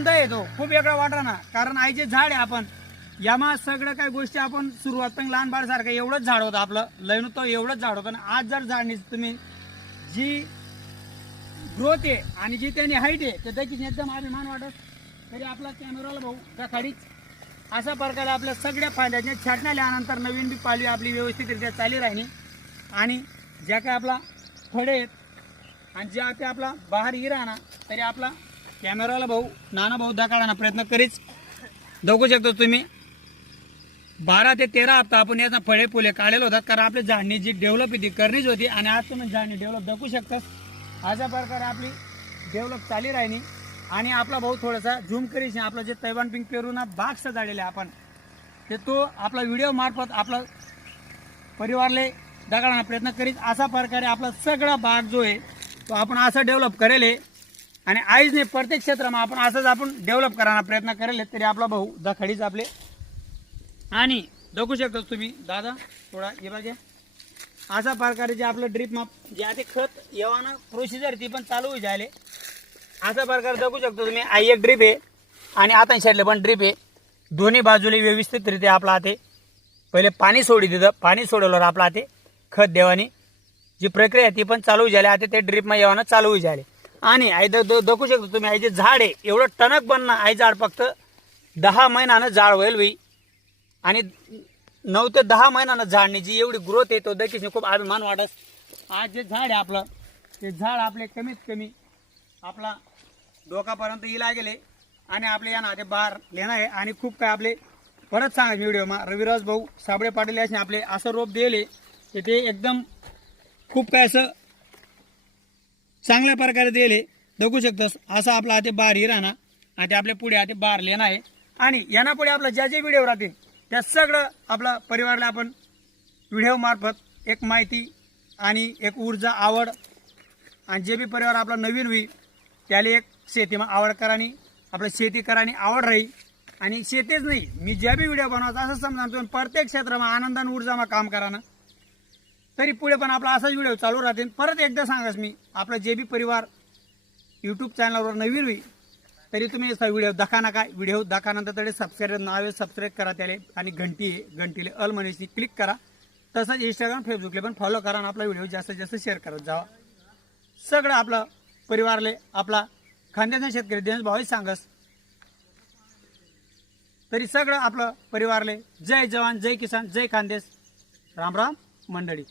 आनंद येतो खूप वेगळा वाटाणा, कारण आईचे झाड आहे. आपण यामा सगळं काही गोष्टी आपण सुरुवात पण लहान बाळसारखं एवढंच झाड होतं आपलं, लय नव्हतं एवढंच झाड होतं. आणि आज जर झाडणी तुम्ही जी ग्रोथ आहे आणि जी त्यांनी हाईट आहे तर त्याची एकदम अभिमान वाटत. तरी आपला कॅमेराला भाऊ गाखाडीच अशा प्रकारे आपल्या सगळ्या फायद्याच्या छाटण्या आल्यानंतर नवीन बी पालवी आपली व्यवस्थितरित्या चालू राहिली. आणि ज्या काय आपला फळे आहेत आणि ज्या ते आपला बाहेर राहणार, तरी आपला कॅमेराला भाऊ नाना भाऊ दाखवण्याचा प्रयत्न करीच. बघू शकतो तुम्ही 12 ते 13 हप्ता आपण याचा फळे फुले काढलेले होतात, कारण आपली झाडणी जी डेव्हलप ती करणीच होती. आणि आज तुम्ही झाडणी डेव्हलप दाखवू शकतात. अशा प्रकारे आपली डेव्हलप चालू राहिली. आणि आपला भाऊ थोडासा झूम करीच आपलं जे तैवान पिंक पेरूना बाग सजाडलेले आपण ते तो आपला व्हिडिओ मार्फत आपला परिवारले दाखवण्याचा प्रयत्न करीत. अशा प्रकारे आपला सगळा बाग जो आहे तो आपण असं डेव्हलप करेल. आणि आईजने प्रत्येक क्षेत्रामध्ये आपण असंच आपण डेव्हलप करण्याचा प्रयत्न करेल. तरी आपला भाऊ दाखडीच आपले. आणि बघू शकतो तुम्ही दादा थोडा हे बघा, अशा प्रकारे जे आपलं ड्रीप माप जे आता खत येवाना प्रोसिजर ती पण चालू होई झाले. अशा प्रकारे बघू शकतो तुम्ही. आई एक ड्रीप आहे आणि आता साईडला पण ड्रीप आहे. दोन्ही बाजूला व्यवस्थितरित्या आपला हाते पहिले पाणी सोडी दिलं, पाणी सोडवल्यावर आपला हाते खत देवानी जी प्रक्रिया ती पण चालू झाली. आता ते ड्रीप मध्ये येवाना चालू होई झाले. आणि आई बघू शकतो तुम्ही आईचे झाड आहे एवढं टणक बनणं. आई झाड फक्त 10 महिन्यानं झाड होईल होई. आणि 9 ते 10 महिन्यानं झाडण्याची एवढी ग्रोथ येतो देखील खूप अभिमान वाटत. आज जे झाड आहे आपलं ते झाड आपले कमीत कमी आपला डोकापर्यंत येला गेले. आणि आपले या नाते बाहेर लेणं आहे. आणि खूप काय आपले परत सांगा व्हिडिओमा रविराज भाऊ साबळे पाटील याने आपले असं रोप दिले की ते एकदम खूप काय असं चांगल्या प्रकारे दिले. बघू शकतोस असं आपला हाते बाहेर ही राहणार. आता आपल्या पुढे हाते बाहेर लेणं आहे. आणि यांना पुढे आपलं ज्या जे व्हिडिओ राहतील त्या सगळं आपला परिवारला आपण व्हिडिओ मार्फत एक माहिती आणि एक ऊर्जा आवड. आणि जे बी परिवार आपला नवीन होईल त्याला एक शेतीमा आवड करानी आपलं शेती करानी आवड राहील. आणि शेतीच नाही मी ज्या बी व्हिडिओ बनवतो असं समजा प्रत्येक क्षेत्रामध्ये आनंदाने ऊर्जामा काम कराना. तरी पुढे पण आपला असाच व्हिडिओ चालू राहतील. परत एकदा सांगास मी आपलं जे बी परिवार यूट्यूब चॅनलवर नवीन होईल तरी तुम्ही व्हिडिओ दाखवा नका. व्हिडिओ दाखवानंतर तरी सबस्क्राईब नावे सबस्क्राईब करा त्याला. आणि घंटीले अल म्हणायची क्लिक करा. तसंच इंस्टाग्राम फेसबुकला पण फॉलो करा आणि आपला व्हिडिओ जास्तीत जास्त शेअर करत जावा. सगळं आपलं परिवारले आपला खानदेशचा शेतकरी दिनेश भाऊ सांगस. तरी सगळं आपलं परिवारले जय जवान जय किसान जय खानदेश. राम राम मंडळी.